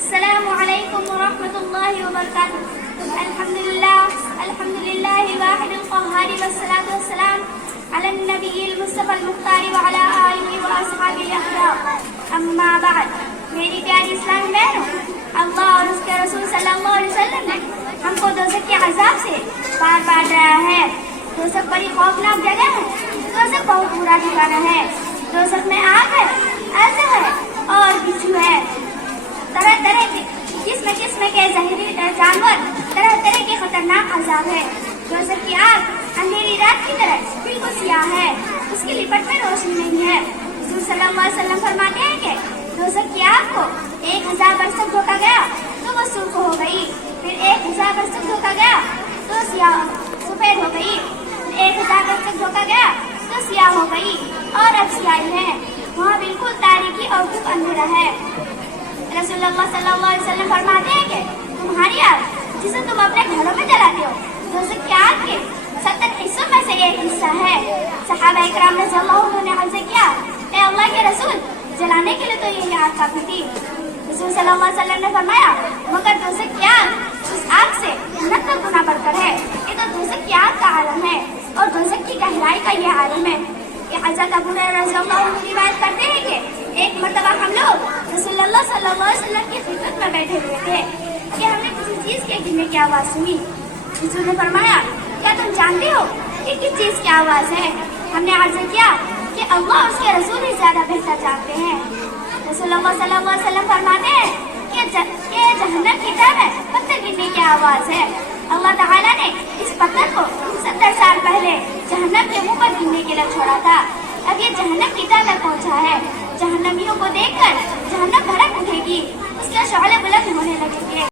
السلام علیکم ورحمۃ اللہ وبرکاتہ۔ الحمد للہ الواحد القہار والصلاة والسلام علی النبی المصطفى المختار وعلی آلہ واصحابہ الاخیار، اما بعد۔ میری پیاری اسلامی بہنوں، اللہ اور اس کے رسول صلی اللہ علیہ وسلم نے ہم کو دوزخ کے عذاب سے بار بار ڈرایا ہے۔ دوزخ بڑی خوفناک جگہ ہے، دوزخ بہت برا ٹھکانہ ہے۔ دوزخ میں آگ ہے، عذاب ہے اور بچھو ہے، طرح طرح کے قسم کے زہریلی جانور، طرح طرح کے خطرناک عذاب ہے۔ دوزخ کی آگ اندھیری رات کی طرح بالکل سیاہ ہے، اس کی لپٹ میں روشنی نہیں ہے۔ حضور صلی اللہ علیہ وسلم فرماتے ہیں کہ دوزخ کی آگ کو 1000 برس تک دھوکا گیا تو وہ سرخ ہو گئی، پھر 1000 برس تک دھوکا گیا تو سفید ہو گئی، پھر 1000 برس تک دھوکا گیا تو سیاہ ہو گئی، اور اب سیاہی ہے، وہاں بالکل تاریکی اور خوب اندھیرا ہے۔ رسول اللہ صلی اللہ علیہ وسلم فرماتے ہیں کہ تمہاری آگ جسے تم اپنے گھروں میں جلاتے ہو، دوزخ کی آگ کے 70 حصوں میں سے ایک حصہ ہے۔ صحابہ اکرام رضی اللہ عنہ نے عرض کیا، اے اللہ کے رسول، جلانے کے لیے تو یہی آگ کافی تھی۔ رسول صلی اللہ علیہ وسلم نے فرمایا، مگر دوزخ کی آگ اس آگ سے 69 گنا بڑھ کر ہے۔ یہ تو دوزخ کی آگ کا عالم ہے، اور دوزخ کی گہرائی کا یہ عالم ہے کہ حضرت ابو ہریرہ رضی اللہ عنہ روایت کرتے ہیں کہ ایک مرتبہ ہم لوگ رسول اللہ صلی اللہ علیہ وسلم کی خدمت میں بیٹھے ہوئے تھے کہ ہم نے کسی چیز کے گرنے کی آواز سنی۔ حضور نے فرمایا، کیا تم جانتے ہو کہ کس چیز کی آواز ہے؟ ہم نے عرض کیا کہ اللہ اور اس کے رسول ہی زیادہ بہتر جانتے ہیں۔ رسول اللہ صلی اللہ علیہ وسلم فرماتے ہیں کہ جہنم کی طرف میں پتھر گرنے کی آواز ہے۔ اللہ تعالیٰ نے اس پتھر کو 70 سال پہلے جہنم کے منہ پر گرنے کے لیے چھوڑا تھا، اب یہ جہنم کی طرف میں پہنچا ہے۔ جہنمیوں کو دیکھ کر جہنم بھڑک اٹھے گی، اس کے شعلے بلند ہونے لگیں گے۔